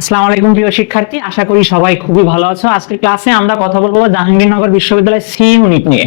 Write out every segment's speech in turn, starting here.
আসসালামু আলাইকুম প্রিয় শিক্ষার্থী, আশা করি সবাই খুবই ভালো আছো। আজকের ক্লাসে আমরা কথা বলবো জাহাঙ্গীরনগর বিশ্ববিদ্যালয় সি ইউনিট নিয়ে।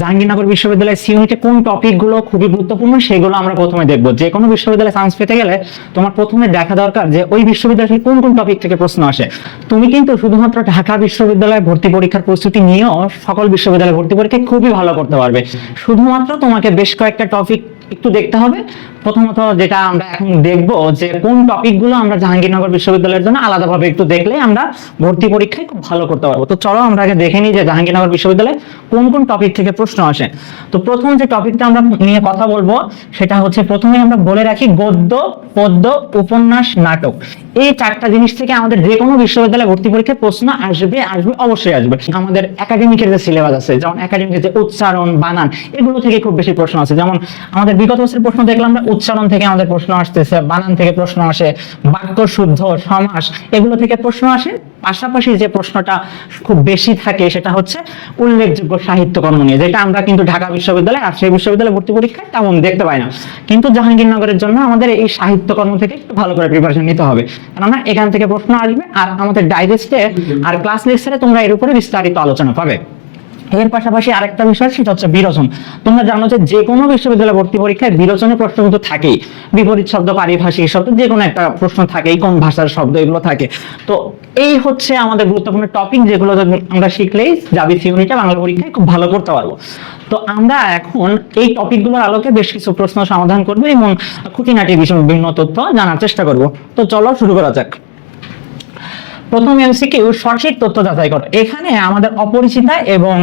জাহাঙ্গীরনগর বিশ্ববিদ্যালয় সি ইউনিটে কোন টপিকগুলো খুবই গুরুত্বপূর্ণ সেগুলো আমরা প্রথমে দেখব। যে কোনো বিশ্ববিদ্যালয়ে চান্স পেতে গেলে তোমার প্রথমে দেখা দরকার যে ওই বিশ্ববিদ্যালয় থেকে কোন কোন টপিক থেকে প্রশ্ন আসে। তুমি কিন্তু শুধুমাত্র ঢাকা বিশ্ববিদ্যালয়ে ভর্তি পরীক্ষার প্রস্তুতি নিয়েও সকল বিশ্ববিদ্যালয়ে ভর্তি পরীক্ষায় খুবই ভালো করতে পারবে। শুধুমাত্র তোমাকে বেশ কয়েকটা টপিক একটু দেখতে হবে। প্রথমত যেটা আমরা এখন দেখব যে কোন টপিকগুলো আমরা জাহাঙ্গীরনগর বিশ্ববিদ্যালয়ের জন্য আলাদাভাবে একটু দেখলে আমরা ভর্তি পরীক্ষায় খুব ভালো করতে পারবো। তো চলো আমরা আগে দেখে নিই যে জাহাঙ্গীরনগর বিশ্ববিদ্যালয়ে কোন কোন টপিক থেকে প্রশ্ন আসে। তো প্রথম যে টপিকটা আমরা নিয়ে কথা বলবো সেটা হচ্ছে, প্রথমে আমরা বলে রাখি গদ্য, পদ্য, উপন্যাস, নাটক, এই চারটা জিনিস থেকে আমাদের যে কোনো বিশ্ববিদ্যালয়ে ভর্তি পরীক্ষায় প্রশ্ন আসবে, অবশ্যই আসবে। আমাদের একাডেমিকের যে সিলেবাস আছে, যেমন একাডেমিকের যে উচ্চারণ, বানান, এগুলো থেকে খুব বেশি প্রশ্ন আছে। যেমন আমাদের বিগত বছরের প্রশ্ন দেখলাম আমরা উচ্চারণ থেকে আমাদের প্রশ্ন আসতেছে, বানান থেকে প্রশ্ন আসে, বাক্য শুদ্ধ, সমাস, এগুলো থেকে প্রশ্ন আসে। পাশাপাশি যে প্রশ্নটা খুব বেশি থাকে সেটা হচ্ছে উল্লেখযোগ্য সাহিত্যকর্ম নিয়ে, যেটা আমরা কিন্তু ঢাকা বিশ্ববিদ্যালয় আর সেই বিশ্ববিদ্যালয় ভর্তি পরীক্ষায় তেমন দেখতে পাই না। কিন্তু জাহাঙ্গীরনগরের জন্য আমাদের এই সাহিত্যকর্ম থেকে একটু ভালো করে প্রিপারেশন নিতে হবে, কেননা এখান থেকে প্রশ্ন আসবে। আর আমাদের ডাইজেস্টে আর ক্লাস লেকচারে তোমরা এর উপরে বিস্তারিত আলোচনা পাবে। এর পাশাপাশি আরেকটা বিষয়, সেটা হচ্ছে বিরোচন। তোমরা জানো যে কোনো বিশ্ববিদ্যালয় ভর্তি পরীক্ষায় বিরোচনের প্রশ্ন কিন্তু থাকেই। বিপরীত শব্দ, পারিভাষিক শব্দ, যে কোনো একটা প্রশ্ন থাকেই, কোন ভাষার শব্দ, এগুলো থাকে। তো এই হচ্ছে আমাদের গুরুত্বপূর্ণ টপিক, যেগুলো আমরা শিখলেই যাবি সি ইউনিটে বাংলা পরীক্ষায় খুব ভালো করতে পারবো। তো আমরা এখন এই টপিকগুলোর আলোকে বেশ কিছু প্রশ্ন সমাধান করবো এবং খুঁটিনাটি বিষয় বিভিন্ন তথ্য জানার চেষ্টা করব। তো চলো শুরু করা যাক। প্রথম এমসিকিউ, সঠিক তথ্য যাচাই করো। এখানে আমাদের অপরিচিতা এবং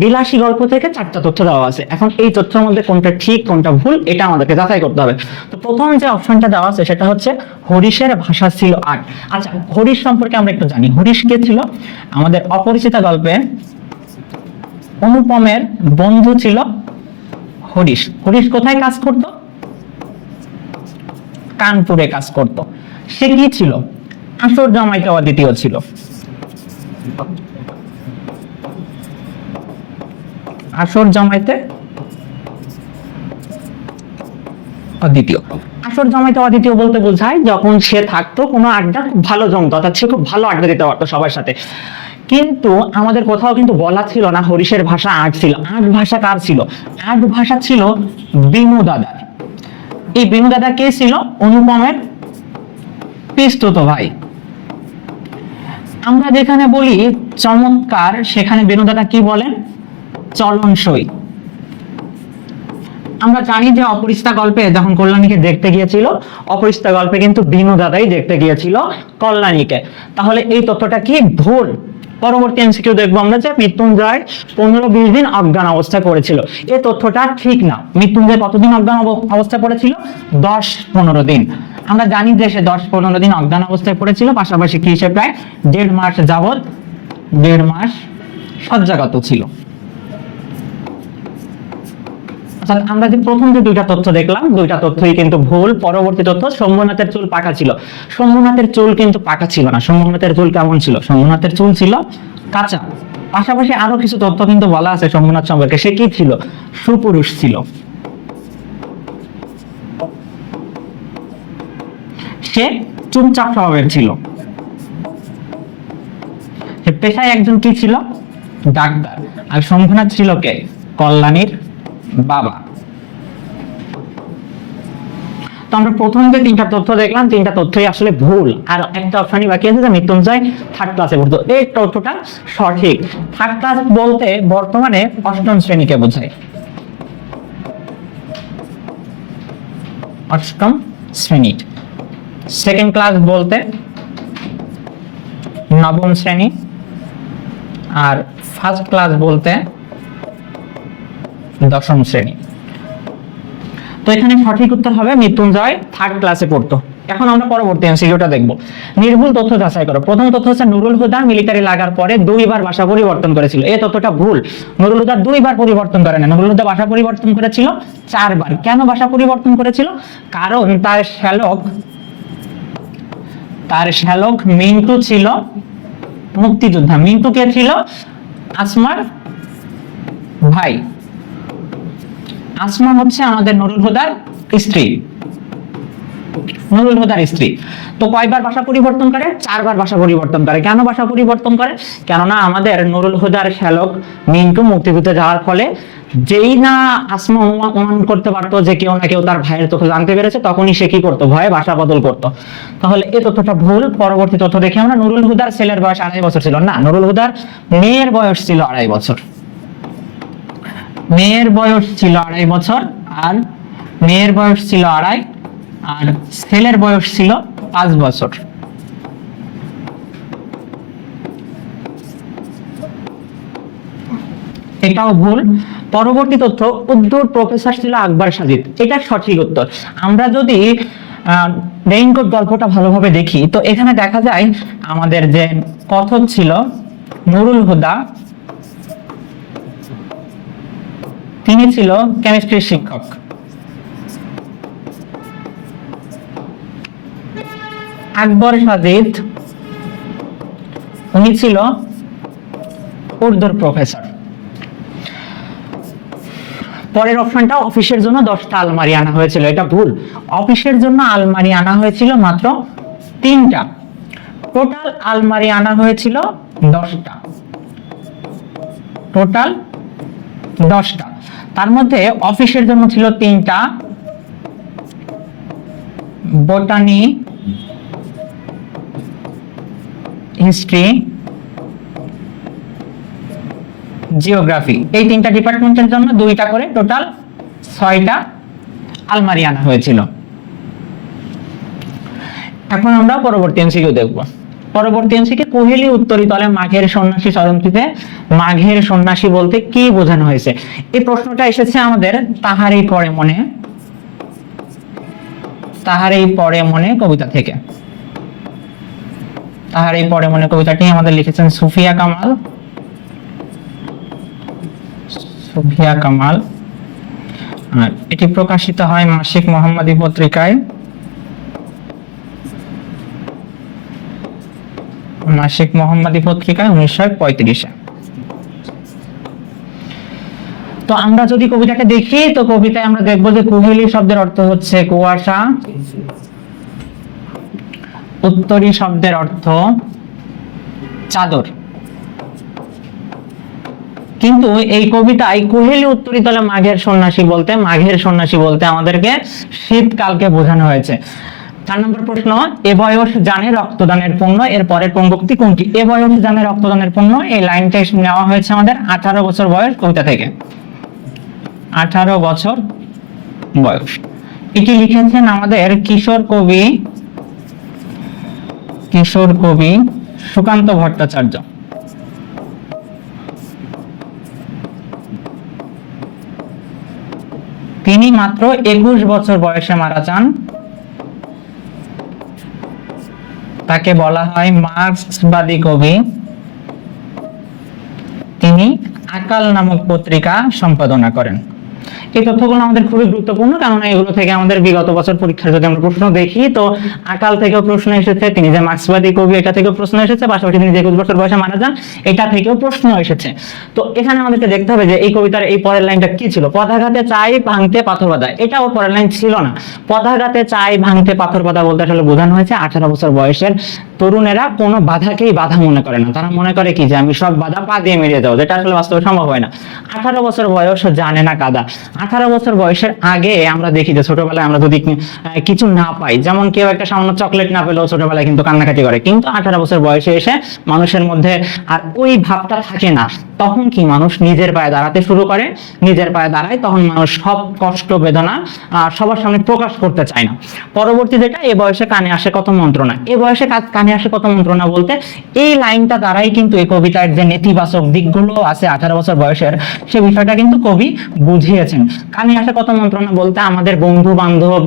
বিলাসী গল্প থেকে চারটা তথ্য দেওয়া আছে। এখন এই তথ্যের মধ্যে কোনটা ঠিক কোনটা ভুল এটা আমাদেরকে যাচাই করতে হবে। তো প্রথম যে অপশনটা দেওয়া আছে সেটা হচ্ছে হরিশের ভাষা ছিল আট। আচ্ছা, হরিশ সম্পর্কে আমরা একটু জানি। হরিশ কে ছিল? আমাদের অপরিচিতা গল্পে অনুপমের বন্ধু ছিল হরিশ। হরিশ কোথায় কাজ করত? কানপুরে কাজ করত। সে কি ছিল? আসর জমাইতে অদ্বিতীয় ছিল। আসর জমাইতে অদ্বিতীয়। আসর জমাইতে অদ্বিতীয় বলতে বোঝায় যখন সে থাকতো কোনো আড্ডা খুব ভালো জমতো, অর্থাৎ সে খুব ভালো আড্ডা দিতে পারতো সবার সাথে। কিন্তু আমাদের কোথাও কিন্তু বলা ছিল না হরিশের ভাষা আট ছিল। আট ভাষা কার ছিল? আট ভাষা ছিল বিনু দাদার। এই বিনু দাদা কে ছিল? অনুপমের পিস্তুত ভাই। আমরা যেখানে বলি চমৎকার, সেখানে বিনু দাদা কি বলেন? চলনসই। আমরা জানি যে অপরিচিতা গল্পে যখন কল্যাণীকে দেখতে গিয়েছিল, অপরিচিতা গল্পে কিন্তু বিনু দাদাই দেখতে গিয়েছিল কল্যাণীকে। তাহলে এই তথ্যটা কি ভুল? পরবর্তী এমসিকিউ দেখবো আমরা যে মৃত্যুঞ্জয় 15-20 দিন অজ্ঞান অবস্থায় পড়েছিল। এই তথ্যটা ঠিক না। মৃত্যুঞ্জয় কতদিন অজ্ঞান অবস্থায় পড়েছিল? 10-15 দিন। আমরা জানি যে সে 10-15 দিন অজ্ঞান অবস্থায় পড়েছিল, পাশাপাশি কি সে প্রায় 1.5 মাস যাবত 1.5 মাস শয্যাগত ছিল। আমরা যে প্রথম যে দুইটা তথ্য দেখলাম, দুইটা তথ্যই কিন্তু ভুল। পরবর্তী তথ্য, শম্ভুনাথের চুল পাকা ছিল। শম্ভুনাথের চুল কিন্তু পাকা ছিল না। শম্ভুনাথের চুল কেমন ছিল? শম্ভুনাথের চুল ছিল কাঁচা। পাশাপাশি আরো কিছু তথ্য কিন্তু বলা আছে শম্ভুনাথ সম্পর্কে। সে কি ছিল? সুপুরুষ ছিল। সে চুপচাপ স্বভাবের ছিল। পেশায় একজন কি ছিল? ডাক্তার। আর শম্ভুনাথ ছিল কে? কল্যাণীর বাবা। তো আমরা প্রথম যে তিনটা তথ্য দেখলাম, তিনটা তথ্যই আসলে ভুল। আর একটা অপশনই বাকি আছে যে মৃত্যুঞ্জয় 3rd ক্লাসে পড়তো। এই তথ্যটা সঠিক। 3rd ক্লাস বলতে বর্তমানে 8ম শ্রেণীকে বোঝায়। 8ম শ্রেণী। 2nd ক্লাস বলতে 9ম শ্রেণী। আর 1st ক্লাস বলতে 10ম শ্রেণী। তো এখানে সঠিক উত্তর হবে মৃত্যুঞ্জয় 3rd ক্লাসে পড়তো। এখন আমরা পরবর্তী এমসিকিউটা দেখব। নির্ভুল তথ্য যাচাই করো। প্রথম তথ্য হচ্ছে নুরুল হুদা মিলিটারি লাগার পরে 2 বার ভাষা পরিবর্তন করেছিল। এই তথ্যটা ভুল। নুরুল হুদা 2 বার পরিবর্তন করে না। নুরুল হুদা ভাষা পরিবর্তন করেছিল 4 বার। কেন ভাষা পরিবর্তন করেছিল? কারণ তার শ্যালক মিন্টু ছিল মুক্তিযোদ্ধা। মিন্টু কে ছিল? আসমার ভাই। আসমা হচ্ছে আমাদের নুরুল হুদার স্ত্রী। নুরুল হুদার স্ত্রী। তো কয়বার ভাষা পরিবর্তন করে? 4বার ভাষা পরিবর্তন করে। কেন ভাষা পরিবর্তন করে? কেননা আমাদের নুরুল হুদার শ্যালক মিন্টু মুক্তিযুদ্ধে যাওয়ার ফলে যেই না আসমা অনুমান করতে পারতো যে কেউ না কেউ তার ভাইয়ের তথ্য জানতে পেরেছে, তখনই সে কি করতো? ভয়ে ভাষা বদল করতো। তাহলে এই তথ্যটা ভুল। পরবর্তী তথ্য দেখি আমরা, নুরুল হুদার ছেলের বয়স 2.5 বছর ছিল না, নুরুল হুদার মেয়ের বয়স ছিল 2.5 বছর। মেয়ের বয়স ছিল 2.5 বছর, আর মেয়ের বয়স ছিল 2.5, আর ছেলের বয়স ছিল 5 বছর। এটাও ভুল। পরবর্তী তথ্য, উর্দুর প্রফেসর ছিল আকবর সাজিদ, এটা সঠিক উত্তর। আমরা যদি রেইনকোট গল্পটা ভালোভাবে দেখি তো এখানে দেখা যায় আমাদের যে কথক ছিল নুরুল হুদা, তিনি ছিল কেমিস্ট্রির শিক্ষক। আকবর সাজিদ উনি ছিল উর্দুর প্রফেসর। পরের অপশনটা, অফিসের জন্য 10টা আলমারি আনা হয়েছিল, এটা ভুল। অফিসের জন্য আলমারি আনা হয়েছিল মাত্র 3টা। টোটাল আলমারি আনা হয়েছিল 10টা, টোটাল 10টা। তার মধ্যে অফিসের জন্য ছিল 3টা, বোটানি, হিস্ট্রি, জিওগ্রাফি, এই 3টা ডিপার্টমেন্টের জন্য 2টা করে, টোটাল 6টা আলমারি আনা হয়েছিল। এখন আমরা পরবর্তী এমসিকিউ দেখব। পরবর্তী এমসিকিউ, কোহেলি উত্তরীতলে মাঘের সন্ন্যাসী স্মরণটিতে মাঘের সন্ন্যাসী বলতে কি বোঝানো হয়েছে? এই প্রশ্নটা এসেছে আমাদের তাহারই পরে মনে, তাহারই পরে মনে কবিতা থেকে। তাহারই পরে মনে কবিতাটি আমাদের লিখেছেন সুফিয়া কামাল, সুফিয়া কামাল। আর এটি প্রকাশিত হয় মাসিক মোহাম্মদী পত্রিকায়, মাসিক মোহাম্মদী পত্রিকায় 1935-এ। তো আমরা যদি কবিতাটা দেখি তো কবিতায় আমরা দেখবো যে কোহেলি শব্দের অর্থ হচ্ছে কুয়াশা, উত্তরী শব্দের অর্থ চাদর। কিন্তু এই কবিতায় কোহেলি উত্তরীতলে মাঘের সন্ন্যাসী বলতে, মাঘের সন্ন্যাসী বলতে আমাদেরকে শীতকালকে বোঝানো হয়েছে। 4 নম্বর প্রশ্ন, এ বয়স জানে রক্তদানের পুণ্য, এর পরের পঙ্ক্তি কোনটি? এ বয়স জানে রক্তদানের পুণ্য, এই লাইনটা নেওয়া হয়েছে আমাদের 18 বছর বয়স কবিতা থেকে। 18 বছর বয়স, এটি লিখেছেন আমাদের কিশোর কবি সুকান্ত ভট্টাচার্য। তিনি মাত্র 21 বছর বয়সে মারা যান। তাকে বলা হয় মার্ক্সবাদী কবি। তিনি আকাল নামক পত্রিকা সম্পাদনা করেন। এই তথ্যগুলো আমাদের খুবই গুরুত্বপূর্ণ, কারণ এগুলো থেকে আমাদের বিগত বছর পরীক্ষার যদি আমরা প্রশ্ন দেখি তো আকাল থেকেও প্রশ্ন এসেছে, তিনি যে মার্ক্সবাদী কবি এটা থেকেও প্রশ্ন এসেছে, পাশাপাশি তিনি যে 21 বছর বয়সে মারা যান এটা থেকেও প্রশ্ন এসেছে। তো এখানে আমাদেরকে দেখতে হবে যে এই কবিতার এই পরের লাইনটা কি ছিল? পদাঘাতে চাই ভাঙতে পাথর বাঁধা, এটা ওর পরের লাইন ছিল না। পদাঘাতে চাই ভাঙতে পাথর বাঁধা বলতে আসলে বোঝানো হয়েছে 18 বছর বয়সের তরুণেরা কোনো বাধাকেই বাধা মনে করে না। তারা মনে করে কি যে আমি সব বাধা পা দিয়ে মেরে যাবো, যেটা আসলে বাস্তবে সম্ভব হয় না। 18 বছর বয়স জানে না কাদা। 18 বছর বয়সের আগে আমরা দেখি যে ছোটবেলায় আমরা যদি কিছু না পাই, যেমন কেউ একটা সামান্য চকলেট না পেলেও ছোটবেলায় কিন্তু কান্নাকাটি করে, কিন্তু 18 বছর বয়সে এসে মানুষের মধ্যে আর ওই ভাবটা থাকে না। তখন কি মানুষ নিজের পায়ে দাঁড়াতে শুরু করে, নিজের পায়ে দাঁড়ায়, তখন মানুষ সব কষ্ট বেদনা সবার সামনে প্রকাশ করতে চায় না। পরবর্তী যেটা, এ বয়সে কানে আসে কত মন্ত্রণা। এ বয়সে কানে আসে কত মন্ত্রণা বলতে এই লাইনটা দ্বারাই কিন্তু এই কবিতার যে নেতিবাচক দিকগুলো আছে 18 বছর বয়সের, সে বিষয়টা কিন্তু কবি বুঝিয়েছেন। কানে আসে কত মন্ত্রণা বলতে আমাদের বন্ধু বান্ধব,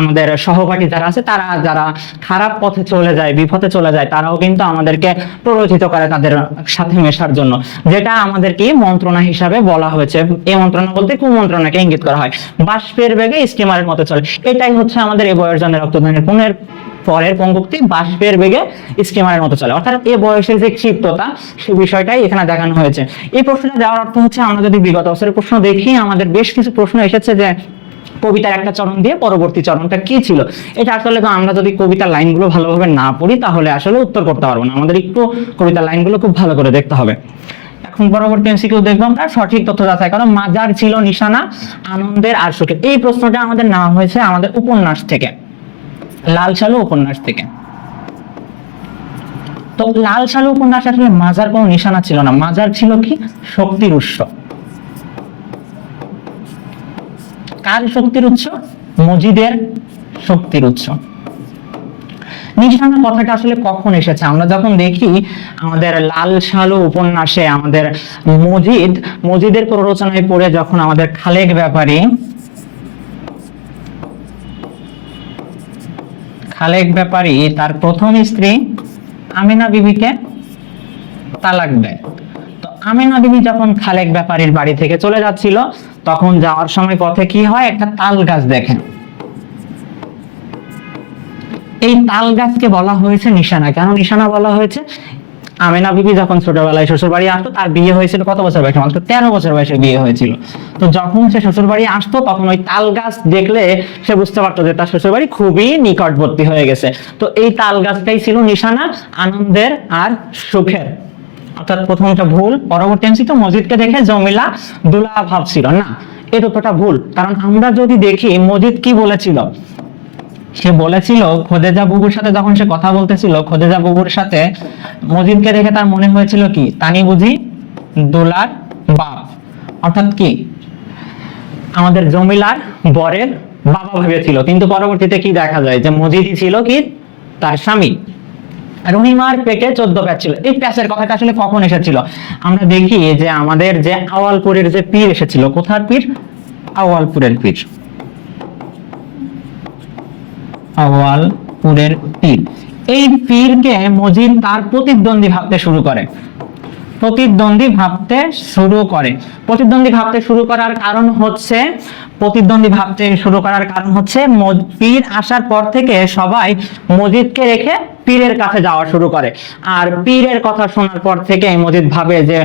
আমাদের সহপাঠী যারা আছে, তারা যারা খারাপ পথে চলে যায়, বিপথে চলে যায়, তারাও কিন্তু আমাদেরকে প্ররোচিত করে তাদের সাথে মেশার জন্য, যেটা আমাদেরকে মন্ত্রণা হিসাবে বলা হয়েছে। এই মন্ত্রণা বলতে কুমন্ত্রণাকে ইঙ্গিত করা হয়। বাষ্পের বেগে স্টিমারের মতো চলে, এটাই হচ্ছে আমাদের এ বয়স জানে রক্তদানের পুণ্যের পরের পঙ্ক্তি, বাষ্পের বেগে স্টিমারের মতো চলে। অর্থাৎ এ বয়সের যে ক্ষিপ্ততা, সেই বিষয়টাই এখানে দেখানো হয়েছে। এই প্রশ্নটা দেওয়ার অর্থ হচ্ছে আমরা যদি বিগত বছরের প্রশ্ন দেখি, আমাদের বেশ কিছু প্রশ্ন এসেছে যে কবিতার একটা চরণ দিয়ে পরবর্তী চরণটা কি ছিল। এটা আসলে আমরা যদি কবিতার লাইনগুলো ভালোভাবে না পড়ি তাহলে আসলে উত্তর করতে পারবো না, আমাদের একটু কবিতার লাইনগুলো খুব ভালো করে দেখতে হবে। এখন পরবর্তী এমসিকিউ দেখবো আমরা, সঠিক তথ্য যাচাই করো। মাজার ছিল নিশানা আনন্দের আর সুখের। এই প্রশ্নটা আমাদের নেওয়া হয়েছে আমাদের উপন্যাস থেকে, লাল সালু উপন্যাস থেকে। তো লাল সালু উপন্যাস আসলে মাজার কোনো নিশানা ছিল না, মাজার ছিল কি শক্তির উৎস। কার শক্তির উৎস? মজিদের শক্তির উৎস। নিশানা কথাটা আসলে কখন এসেছে? আমরা যখন দেখি আমাদের লাল সালু উপন্যাসে আমাদের মজিদের প্ররোচনায় পড়ে যখন আমাদের খালেক ব্যাপারী তার প্রথম স্ত্রী আমিনা বিবিকে তালাক দেয়। তো আমিনা বিবি যখন খালেক ব্যাপারীর বাড়ি থেকে চলে যাচ্ছিল তখন যাওয়ার সময় পথে কি হয়, একটা তাল গাছ দেখেন। এই তাল গাছকে বলা হয়েছে নিশানা। কেন নিশানা বলা হয়েছে? আমিনা বিবি যখন ছোটবেলায় শ্বশুর বাড়ি আসতো, তার বিয়ে হয়েছিল কত বছর বয়সে? মাত্র 13 বছর বয়সে বিয়ে হয়েছিল। তো যখন সে শ্বশুর বাড়ি আসতো তখন ওই তাল গাছ দেখলে সে বুঝতে পারতো যে তার শ্বশুর বাড়ি খুবই নিকটবর্তী হয়ে গেছে। তো এই তাল গাছটাই ছিল নিশানা আনন্দের আর সুখের। অর্থাৎ প্রথমটা ভুল। পরবর্তী অংশে তো মজিদকে দেখে জমিলা দুলা ভাবছিল না, এই তথ্যটা ভুল। কারণ আমরা যদি দেখি মজিদ কি বলেছিল, সে বলেছিল খোদেজা বুবুর সাথে যখন সে কথা বলতেছিল, খোদেজা বুবুর সাথে মজিদকে দেখে তার মনে হয়েছিল কি, তানি বুঝি দোলার বাপ। অর্থাৎ কি আমাদের জমিলার বরের বাবা ভেবেছিল, কিন্তু পরবর্তীতে কি দেখা যায় যে মজিদই ছিল কি তার স্বামী। রহিমার পেটে 14 প্যাচ ছিল। এই প্যাচের কথাটা আসলে কখন এসেছিল? আমরা দেখি যে আমাদের যে আওয়ালপুরের যে পীর এসেছিল। কোথার পীর? আওয়ালপুরের পীর। আওয়ালপুরের পীর। এই পীরকে মজিদ তার প্রতিদ্বন্দ্বী ভাবতে শুরু করে। প্রতিদ্বন্দ্বী ভাবতে শুরু করার কারণ হচ্ছে পীর আসার পর থেকে সবাই মজিদকে রেখে পীরের কাছে যাওয়া শুরু করে। আর পীরের কথা শোনার পর থেকে মজিদ ভাবে যে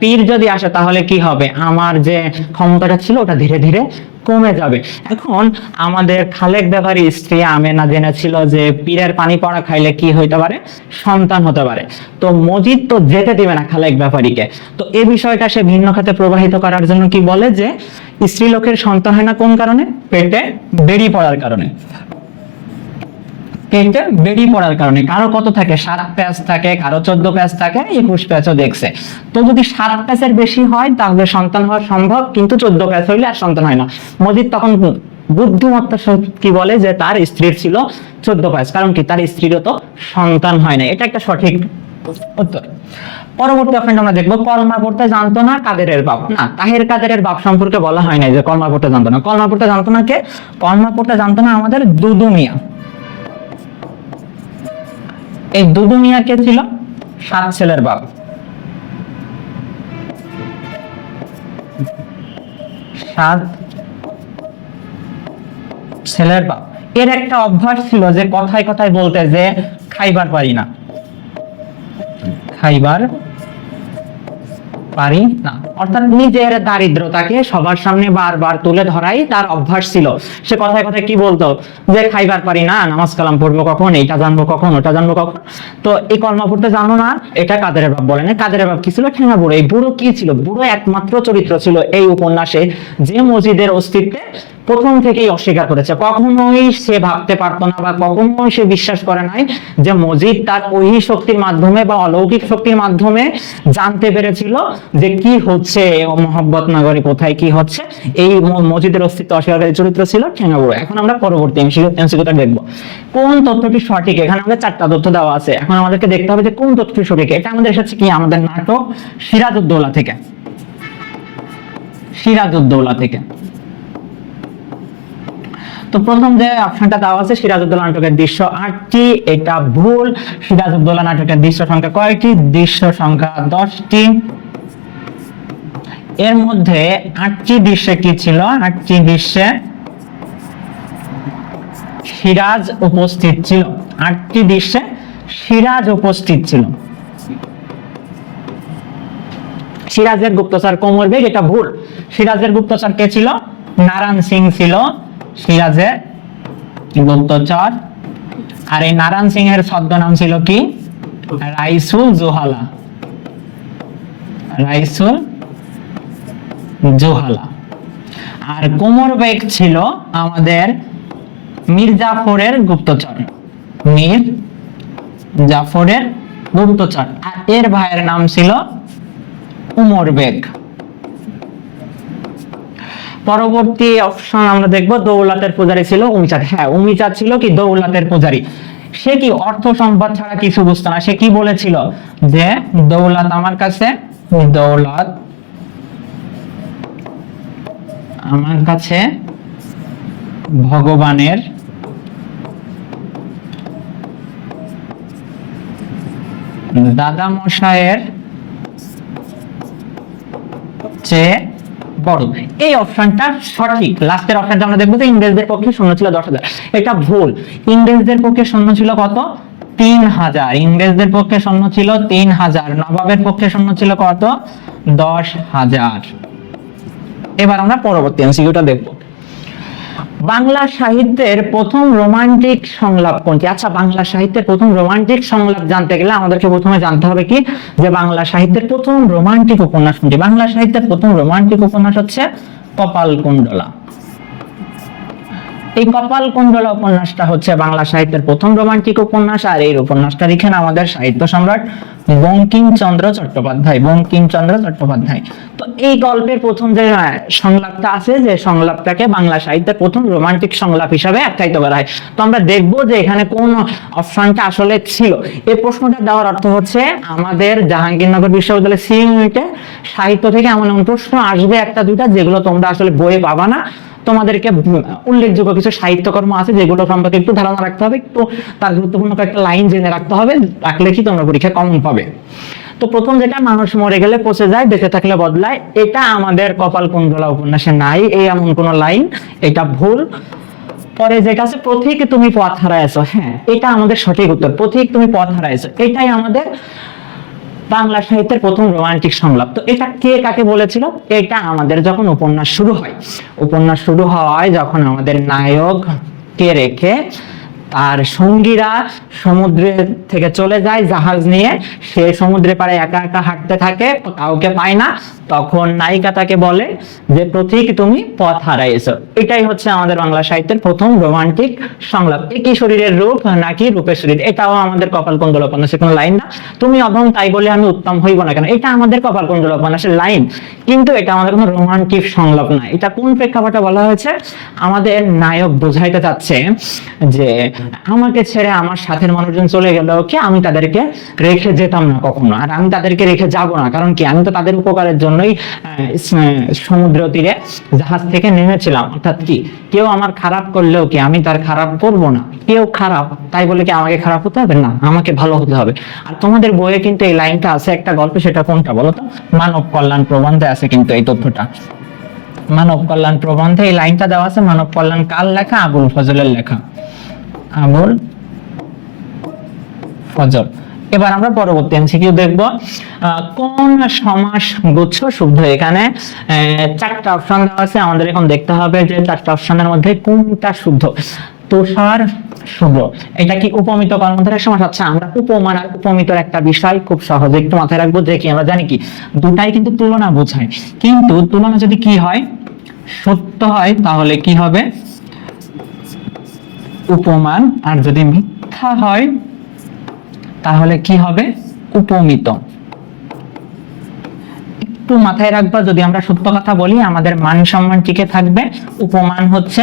পীর যদি আসে তাহলে কি হবে, আমার যে ক্ষমতাটা ছিল ওটা ধীরে ধীরে কমে যাবে। এখন আমাদের খালেক ব্যাপারী স্ত্রী আমেনা জেনেছিল যে পীরের পানি পড়া খাইলে কি হইতে পারে, সন্তান হতে পারে। তো মজিদ তো যেতে দিবে না খালেক ব্যাপারীকে। তো এই বিষয়টা সে ভিন্ন খাতে প্রবাহিত করার জন্য কি বলে যে স্ত্রী লোকের সন্তান হয় না কোন কারণে? পেটে বেড়ি পড়ার কারণে। পেটে বেড়ি পড়ার কারণে। কারো কত থাকে? 7 প্যাচ থাকে, কারো 14 প্যাচ থাকে, 21 প্যাচও দেখছে। তো যদি 7 প্যাচের বেশি হয় তাহলে সন্তান হওয়া সম্ভব, কিন্তু 14 প্যাচ হইলে আর সন্তান হয় না। মজিদ তখন বুদ্ধিমত্তার সহিত কি বলে যে তার স্ত্রীর ছিল 14 প্যাচ, কারণ কি তার স্ত্রীরও তো সন্তান হয় না। এটা একটা সঠিক উত্তর। পরবর্তী অপশন আমরা দেখবো, কলমা পড়তে জানতো না কাদেরের বাপ। না, তাহের কাদেরের বাপ সম্পর্কে বলা হয় না যে কলমা পড়তে জানতো না। কলমা পড়তে জানতো না কে? কলমা পড়তে জানতো না আমাদের দুদু মিয়া। এই দুদু মিয়া কে ছিল? 7 ছেলের বাপ। 7 ছেলের বাপ। এর একটা অভ্যাস ছিল যে কথায় কথায় বলতে যে খাইবার পারি না, খাইবার পারি না। অর্থাৎ নিজের দারিদ্রতাকে সবার সামনে বারবার তুলে ধরাই তার অভ্যাস ছিল। সে কথায় কথায় কি বলতো যে খাইবার পারি না, নামাজ কালাম পড়বো কখন, এইটা জানবো কখন, ওটা জানবো কখন। তো এই কলমা পড়তে জানো না, এটা কাদেরের বাপ বলে না। কাদেরের বাপ কি ছিল? ঠেঙা বুড়ো। এই বুড়ো কি ছিল? বুড়ো একমাত্র চরিত্র ছিল এই উপন্যাসে যে মজিদের অস্তিত্বে প্রথম থেকেই অস্বীকার করেছে। কখনোই সে ভাবতে পারতো না বা কখনোই সে বিশ্বাস করে নাই যে মজিদ তার ওহী শক্তির মাধ্যমে বা অলৌকিক শক্তির মাধ্যমে জানতে পেরেছিল যে কি হচ্ছে মোহাম্মদ নগরী, কোথায় কি হচ্ছে। এই মজিদের অস্তিত্ব অস্বীকারী চরিত্র ছিল ঠেঙা বুড়ো। এখন আমরা পরবর্তী এমসিকিউটা দেখবো, কোন তথ্যটি সঠিক। এখানে আমাদের 4টা তথ্য দেওয়া আছে, এখন আমাদেরকে দেখতে হবে যে কোন তথ্যটি সঠিক। এটা আমাদের এসেছে কি আমাদের নাটক সিরাজউদ্দৌলা থেকে। সিরাজউদ্দৌলা থেকে। তো প্রথম যে অপশনটা দেওয়া আছে সিরাজউদ্দৌলা নাটকের দৃশ্য 8টি, এটা ভুল। সিরাজউদ্দৌলা নাটকের দৃশ্য সংখ্যা কয়টি? দৃশ্য সংখ্যা 10টি। এর মধ্যে 8টি দৃশ্যে কি ছিল? 8টি দৃশ্যে সিরাজ উপস্থিত ছিল। 8টি দৃশ্যে সিরাজ উপস্থিত ছিল। সিরাজের গুপ্তচর কোমর বেগ, এটা ভুল। সিরাজের গুপ্তচর কে ছিল? নারায়ণ সিং ছিল সিরাজের গুপ্তচর, আর এই নারায়ণ সিং এর ছদ্মনাম ছিল কি? রাইসুল জোহালা। রাইসুল জোহালা। আর কোমর বেগ ছিল আমাদের মীর জাফরের গুপ্তচর। মীর জাফরের গুপ্তচর, আর এর ভাইয়ের নাম ছিল উমর বেগ। পরবর্তী অপশন আমরা দেখব, দৌলতের পূজারী ছিল উমিচাঁদ। হ্যাঁ, উমিচাঁদ ছিল কি? দৌলতের পূজারী। সে কি অর্থ সম্পদ ছাড়া কিছু বুঝতো না। সে কি বলেছিল? যে দৌলত আমার কাছে, দৌলত আমার কাছে ভগবানের দাদা মশাইয়ের চেয়ে বড়। এই অপশনটা সঠিক। লাস্টের অপশনটা আমরা দেখবো যে ইংরেজদের পক্ষে সৈন্য ছিল 10,000। এটা ভুল। ইংরেজদের পক্ষে সৈন্য ছিল কত? 3,000। ইংরেজদের পক্ষে সৈন্য ছিল 3,000। নবাবের পক্ষে সৈন্য ছিল কত? 10,000। এবার আমরা পরবর্তী এমসিকিউটা দেখব। বাংলা সাহিত্যের প্রথম রোমান্টিক সংলাপ কোনটি? আচ্ছা, বাংলা সাহিত্যের প্রথম রোমান্টিক সংলাপ জানতে গেলে আমাদেরকে প্রথমে জানতে হবে কি, যে বাংলা সাহিত্যের প্রথম রোমান্টিক উপন্যাস কোনটি? বাংলা সাহিত্যের প্রথম রোমান্টিক উপন্যাস হচ্ছে কপালকুণ্ডলা। এই কপালকুণ্ডলা উপন্যাসটা হচ্ছে বাংলা সাহিত্যের প্রথম রোমান্টিক উপন্যাস, আর এই উপন্যাসটা লিখেন আমাদের সাহিত্য সম্রাট বঙ্কিমচন্দ্র চট্টোপাধ্যায়। বঙ্কিমচন্দ্র চট্টোপাধ্যায়। তো এই গল্পের প্রথম যে সংলাপটা আছে, যে সংলাপটাকে বাংলা সাহিত্যের প্রথম রোমান্টিক সংলাপ হিসাবে আখ্যায়িত করা হয়। তো আমরা দেখবো যে এখানে কোন অপশনটা আসলে ছিল। এই প্রশ্নটা দেওয়ার অর্থ হচ্ছে আমাদের জাহাঙ্গীরনগর বিশ্ববিদ্যালয়ের সি ইউনিটে সাহিত্য থেকে এমন এমন প্রশ্ন আসবে একটা দুইটা, যেগুলো তোমরা আসলে বইয়ে পাবা না। তোমাদেরকে উল্লেখযোগ্য কিছু সাহিত্যকর্ম আছে যেগুলো সম্পর্কে একটু ধারণা রাখতে হবে, একটু তার গুরুত্বপূর্ণ কয়েকটা লাইন জেনে রাখতে হবে, রাখলে কি তোমরা পরীক্ষায় কমন পাবে। তো প্রথম যেটা, মানুষ মরে গেলে পচে যায়, বেঁচে থাকলে বদলায়, এটা আমাদের কপালকুণ্ডলা উপন্যাসে নাই, এই এমন কোন লাইন, এটা ভুল। পরে যেটা আছে, পথিক তুমি পথ হারাইছো, হ্যাঁ এটা আমাদের সঠিক উত্তর। পথিক তুমি পথ হারাইছো, এটাই আমাদের বাংলা সাহিত্যের প্রথম রোমান্টিক সংলাপ। তো এটা কে কাকে বলেছিল? এটা আমাদের যখন উপন্যাস শুরু হয়, উপন্যাস শুরু হয় যখন আমাদের নায়ক কে রেখে তার সঙ্গীরা সমুদ্রে থেকে চলে যায় জাহাজ নিয়ে, সে সমুদ্রে পাড়ে একা একা হাঁটতে থাকে, কাউকে পায় না, তখন নায়িকা তাকে বলে যে পথিক তুমি পথ হারাইছো। এটাই হচ্ছে আমাদের বাংলা সাহিত্যের প্রথম রোমান্টিক সংলাপ। একই শরীরের রূপ নাকি রূপের শরীর, এটাও আমাদের কপালকুণ্ডলা উপন্যাসের কোনো লাইন না। তুমি অধম তাই বলে আমি উত্তম হইব না কেন, এটা আমাদের কপালকুণ্ডলা উপন্যাসের লাইন, কিন্তু এটা আমাদের কোনো রোমান্টিক সংলাপ না। এটা কোন প্রেক্ষাপটে বলা হয়েছে? আমাদের নায়ক বোঝাইতে চাচ্ছে যে আমাকে ছেড়ে আমার সাথের মানুষজন চলে গেল, কি আমি তাদেরকে রেখে যেতাম না কখনো, আর আমি তাদেরকে রেখে যাব না, কারণ কি আমি তো তাদের উপকারের জন্যই সমুদ্র তীরে জাহাজ থেকে নেমেছিলাম। অর্থাৎ কি, কেউ আমার খারাপ করলেও কি আমি তার খারাপ করব না। কেউ খারাপ তাই বলে কি আমাকে খারাপ হতে হবে? না, আমাকে ভালো হতে হবে। আর তোমাদের বইয়ে কিন্তু এই লাইনটা আছে একটা গল্পে, সেটা কোনটা বলো তো? মানব কল্যাণ প্রবন্ধে আছে কিন্তু এই তথ্যটা। মানব কল্যাণ প্রবন্ধে এই লাইনটা দেওয়া আছে। মানব কল্যাণ কার লেখা? আবুল ফজলের লেখা। আবুল ফজল। এবার আমরা পরবর্তী এমসিকিউ দেখব। কোন সমাস গুচ্ছ শুদ্ধ? এখানে চারটা অপশন দেওয়া আছে, আমাদের এখন দেখতে হবে যে চারটা অপশনের মধ্যে কোনটা শুদ্ধ। তুষার, শুভ্র, এটা কি উপমিত কর্মধারয় সমাস? আচ্ছা, আমরা উপমান আর উপমিতর একটা বিষয় খুব সহজে একটু মাথায় রাখবো, যে কি আমরা জানি কি দুটাই কিন্তু তুলনা বোঝায়, কিন্তু তুলনা যদি কি হয়, সত্য হয়, তাহলে কি হবে? উপমান। আর যদি মিথ্যা হয় তাহলে কি হবে? উপমিত। একটু মাথায় রাখবা, যদি আমরা সত্য কথা বলি আমাদের মান সম্মান টিকে থাকবে। উপমান হচ্ছে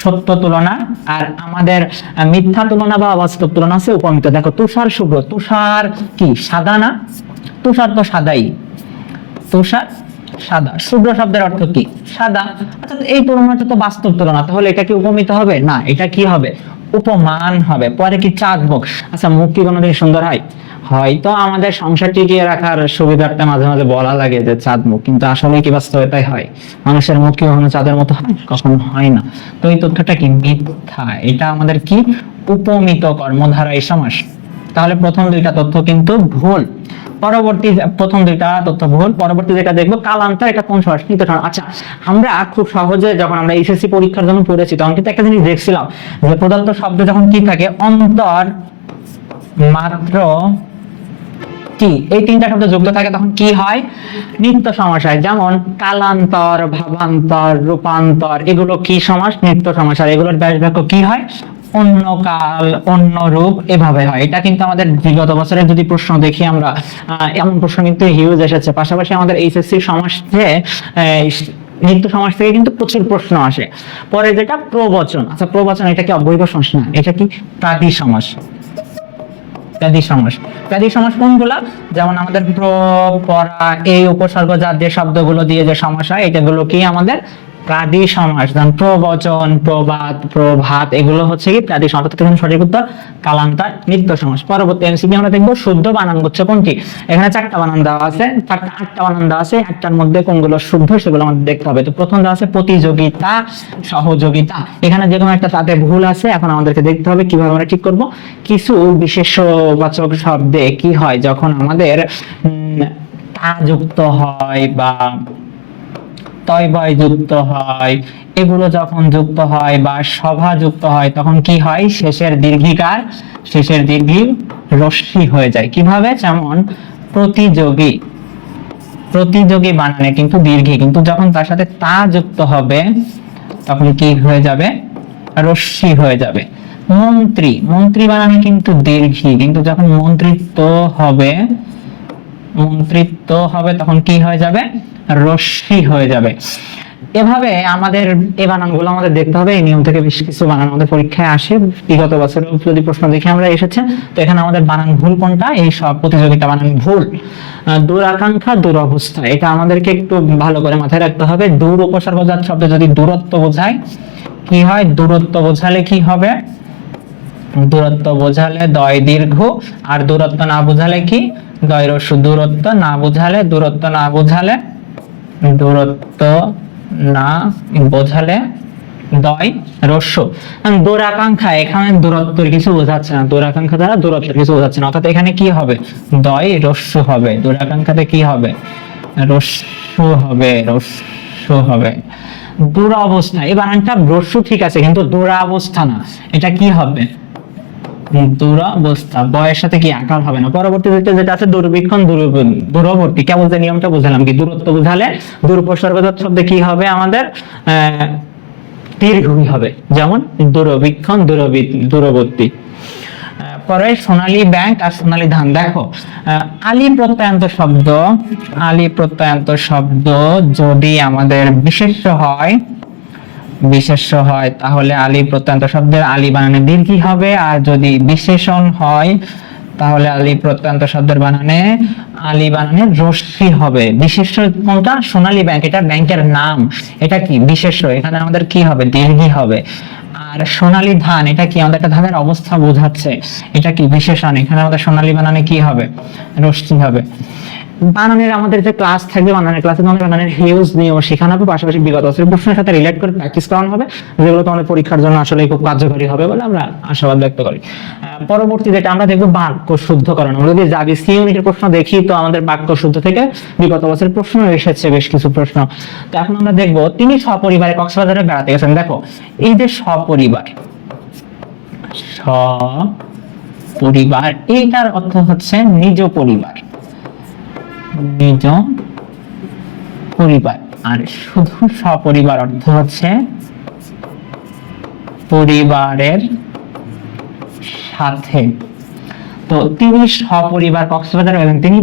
সত্য তুলনা, আর আমাদের মিথ্যা তুলনা বা অবাস্তব তুলনা হচ্ছে উপমিত। দেখো, তুষার শুভ্র, তুষার কি সাদা না? তুষার তো সাদাই, তুষার সাদা। শুভ্র শব্দের অর্থ কি? সাদা। আচ্ছা, এই তুলনাটা তো বাস্তব তুলনা, তাহলে এটা কি উপমিত হবে? না, এটা কি হবে? উপমান হবে। পরে কি চাঁদ মুখ। আচ্ছা, মুখ কি কোনোদিন সুন্দর হয়? হয়তো আমাদের সংসার টিকিয়ে রাখার সুবিধার্থে মাঝে মাঝে বলা লাগে যে চাঁদ মুখ, কিন্তু আসলে কি বাস্তবে তাই হয়? মানুষের মুখ কি কখনো চাঁদের মতো হয়? কখনো হয় না। তো এই তথ্যটা কি মিথ্যা। এটা আমাদের কি উপমিত কর্মধারয় সমাস। তাহলে প্রথম দুইটা তথ্য কিন্তু ভুল। পরবর্তী প্রথম দুইটা তথ্য ভুল। পরবর্তী যেটা দেখবো কালান্তর, এটা কোন সমাস? নিত্য সমাস। আচ্ছা, আমরা খুব সহজে যখন আমরা এসএসসি পরীক্ষার জন্য পড়েছি তখন কিন্তু একটা জিনিস দেখছিলাম যে প্রদত্ত শব্দ যখন কি থাকে, অন্তর, মাত্র, কি, এই তিনটা শব্দ যুক্ত থাকে তখন কি হয়? নিত্য সমাস হয়। যেমন কালান্তর, ভাবান্তর, রূপান্তর, এগুলো কি সমাস? নিত্য সমাস। আর এগুলোর ব্যাস বাক্য কি হয়? অন্য কাল, অন্য রূপ, এভাবে হয়। এটা কিন্তু আমাদের বিগত বছরের যদি প্রশ্ন দেখি আমরা, এমন প্রশ্ন কিন্তু হিউজ এসেছে। পাশাপাশি আমাদের এইচএসসি সমাজে নিত্য সমাজ থেকে কিন্তু প্রচুর প্রশ্ন আসে। পরে যেটা প্রবচন। আচ্ছা, প্রবচন এটা কি অব্যয়ভাব সমাস? না, এটা কি প্রাদি সমাস। প্রাদি সমাস। প্রাদি সমাস কোনগুলা? যেমন আমাদের প্র, পরা, এই উপসর্গ জাত যে শব্দগুলো দিয়ে যে সমাস হয়, এটাগুলো কি আমাদের প্রাদি সমাস। যেমন প্রবচন, প্রবাদ, প্রভাত, এগুলো হচ্ছে কি প্রাদি সমাস। অর্থাৎ এখানে সঠিক উত্তর কালান্তর, নিত্য সমাস। পরবর্তী এমসিকিউ আমরা দেখবো শুদ্ধ বানানগুচ্ছ কোনটি? এখানে 4টা বানান দেওয়া আছে, 8টা বানান দেওয়া আছে। 8টার মধ্যে কোনগুলো শুদ্ধ সেগুলো আমাদের দেখতে হবে। তো প্রথম দেওয়া আছে প্রতিযোগিতা, সহযোগিতা। এখানে যে কোনো একটা তাতে ভুল আছে। এখন আমাদেরকে দেখতে হবে কিভাবে আমরা ঠিক করব। কিছু বিশেষ্যবাচক শব্দে কি হয় যখন আমাদের তা যুক্ত হয় বা তয় বয় যুক্ত হয়, এগুলো যখন যুক্ত হয় বা সভা যুক্ত হয় তখন কি হয়? শেষের দীর্ঘিকার, শেষের দীর্ঘি রস্যি হয়ে যায়। কিভাবে? যেমন প্রতিযোগী, প্রতিযোগী বানানে কিন্তু দীর্ঘি, কিন্তু যখন তার সাথে তা যুক্ত হবে তখন কি হয়ে যাবে? রস্যি হয়ে যাবে। মন্ত্রী, মন্ত্রী বানানে কিন্তু দীর্ঘি, কিন্তু যখন মন্ত্রিত্ব হবে, মন্ত্রিত্ব হবে তখন কি হয়ে যাবে? রস্যি হয়ে যাবে। এভাবে আমাদের এই বানানগুলো আমাদের দেখতে হবে। এই নিয়ম থেকে বেশ কিছু বানান আমাদের পরীক্ষায় আসে। বিগত বছর যদি প্রশ্ন দেখে আমরা এসেছে। তো এখানে আমাদের বানান ভুল কোনটা? এই সব প্রতিযোগিতা বানান ভুল। দূরাকাঙ্ক্ষা, দুরবস্থা, এটা আমাদেরকে একটু ভালো করে মাথায় রাখতে হবে। দূর উপসর্গজাত শব্দ যদি দূরত্ব বোঝায় কি হয়? দূরত্ব বোঝালে কি হবে? দূরত্ব বোঝালে দয় দীর্ঘ। আর দূরত্ব না বোঝালে কি? দয় রস্য। দূরত্ব না বোঝালে, দূরত্ব না বোঝালে, দূরত্ব না বোঝালে দয় রস্য। দূরাকাঙ্ক্ষা, এখানে দূরত্বের কিছু বোঝাচ্ছে না। দূরাকাঙ্ক্ষা দ্বারা দূরত্বের কিছু বোঝাচ্ছে না। অর্থাৎ এখানে কি হবে? দয় রস্য হবে। দূরাকাঙ্ক্ষাতে কি হবে? রস্য হবে, রস্য হবে। দুরাবস্থা, এই বানানটা রস্য ঠিক আছে, কিন্তু দুরাবস্থা না। এটা কি হবে? দুরাবস্থা। বয়ের সাথে কি আকার হবে না। পরবর্তী যেটা আছে দূরবীক্ষণ, দূরবর্তী। কেবল যে নিয়মটা বুঝলাম কি, দূরত্ব বুঝালে দূর উপসর্গজাত শব্দে কি হবে আমাদের? দীর্ঘই হবে। যেমন দূরবীক্ষণ, দূরবর্তী। পরে সোনালী ব্যাংক আর সোনালী ধান। দেখো, আলী প্রত্যয়ান্ত শব্দ, আলী প্রত্যয়ান্ত শব্দ যদি আমাদের বিশেষ্য হয়, বিশেষ্য হয় তাহলে আলী প্রত্যয়ান্ত শব্দের আলী বানানে দীর্ঘি হবে। আর যদি বিশেষণ হয় তাহলে আলী প্রত্যয়ান্ত শব্দের বানানে আলী বানানে রস্যি হবে। বিশেষ্য কোনটা? সোনালী ব্যাংক, এটা ব্যাংকের নাম। এটা কি? বিশেষ্য। এখানে আমাদের কি হবে? দীর্ঘি হবে। আর সোনালী ধান, এটা কি? আমাদের একটা ধানের অবস্থা বোঝাচ্ছে। এটা কি? বিশেষণ। এখানে আমাদের সোনালী বানানে কি হবে? রস্যি হবে। বানানের আমাদের যে ক্লাস থাকবে, বানানের ক্লাসে তোমাদের বানানের হিউজ নিয়ম শেখানো হবে। পাশাপাশি বিগত বছরের প্রশ্নের সাথে রিলেট করে প্র্যাকটিস করানো হবে, যেগুলো তোমাদের পরীক্ষার জন্য আসলে খুব কার্যকরী হবে বলে আমরা আশাবাদ ব্যক্ত করি। পরবর্তী যেটা আমরা দেখবো বাক্য শুদ্ধকরণ। আমরা যদি যাবি সি ইউনিটের প্রশ্ন দেখি তো আমাদের বাক্য শুদ্ধ থেকে বিগত বছরের প্রশ্ন এসেছে বেশ কিছু প্রশ্ন। তো এখন আমরা দেখবো তিনি সপরিবারে কক্সবাজারে বেড়াতে গেছেন। দেখো, এই যে সপরিবার, সপরিবার, এইটার অর্থ হচ্ছে নিজ পরিবার, নিজ পরিবার। আর শুধু সপরিবার অর্থ হচ্ছে পরিবারের সাথে। তো তিনি সপরিবার কক্সবাজার গেছেন, তিনি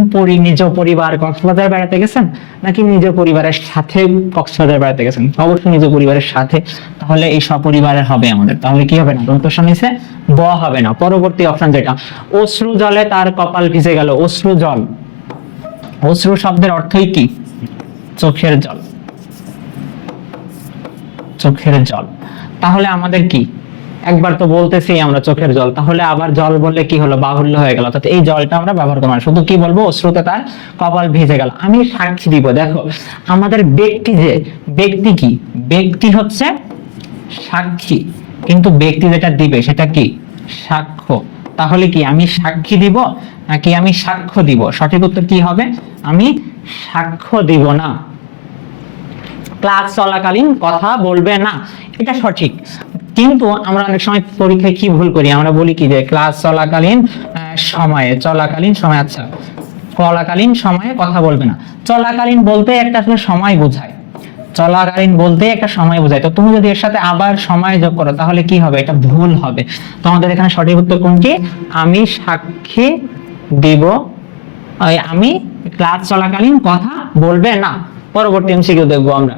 নিজ পরিবার কক্সবাজার বেড়াতে গেছেন নাকি নিজ পরিবারের সাথে কক্সবাজার বেড়াতে গেছেন? অবশ্যই নিজ পরিবারের সাথে। তাহলে এই সপরিবারের হবে আমাদের। তাহলে কি হবে না? দন্ত নিচে ব হবে না। পরবর্তী অপশন যেটা, অশ্রু জলে তার কপাল ভিজে গেল। অশ্রু জল, অশ্রু শব্দের অর্থই কি? চোখের জল, চোখের জল। তাহলে আমাদের কি? একবার তো বলতেছি আমরা চোখের জল, তাহলে আবার জল বললে কি হলো? বাহুল্য হয়ে গেল। অর্থাৎ এই জলটা আমরা ব্যবহার করবো না, শুধু কি বলবো? অশ্রুতে তার কপাল ভিজে গেল। আমি সাক্ষী দিব। দেখো, আমাদের ব্যক্তি, যে ব্যক্তি কি? ব্যক্তি হচ্ছে সাক্ষী, কিন্তু ব্যক্তি যেটা দিবে সেটা কি? সাক্ষ্য। তাহলে কি আমি সাক্ষী দিব নাকি আমি সাক্ষ্য দিব? সঠিক উত্তর কি হবে? আমি সাক্ষ্য দিব না। ক্লাস চলাকালীন কথা বলবে না, এটা সঠিক। কিন্তু আমরা অনেক সময় পরীক্ষায় কি ভুল করি, আমরা বলি কি যে ক্লাস চলাকালীন সময়ে, আচ্ছা চলাকালীন সময়ে কথা বলবে না। চলাকালীন বলতে একটা আসলে সময় বোঝায়, তো তুমি যদি এর সাথে আবার সময় যোগ করো তাহলে কি হবে? এটা ভুল হবে। তো আমাদের এখানে সঠিক উত্তর কোনটি? আমি সাক্ষী দিব, আমি ক্লাস চলাকালীন কথা বলবে না। পরবর্তী এমসিকিউ দেখবো আমরা।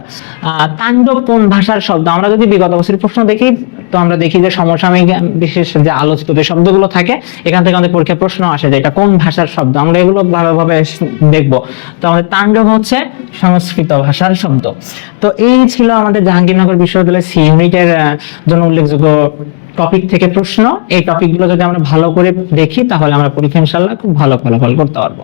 তাণ্ডব কোন ভাষার শব্দ? আমরা যদি বিগত বছরের প্রশ্ন দেখি তো আমরা দেখি যে সমসাময়িক বিশেষ যে আলোচিত যে শব্দগুলো থাকে এখান থেকে আমাদের পরীক্ষায় প্রশ্ন আসে যে এটা কোন ভাষার শব্দ, আমরা এগুলো ভালোভাবে দেখবো। তো আমাদের তাণ্ডব হচ্ছে সংস্কৃত ভাষার শব্দ। তো এই ছিল আমাদের জাহাঙ্গীরনগর বিশ্ববিদ্যালয়ের সি ইউনিটের জন্য উল্লেখযোগ্য টপিক থেকে প্রশ্ন। এই টপিকগুলো যদি আমরা ভালো করে দেখি তাহলে আমরা পরীক্ষা ইনশাআল্লাহ খুব ভালো ফলাফল করতে পারবো।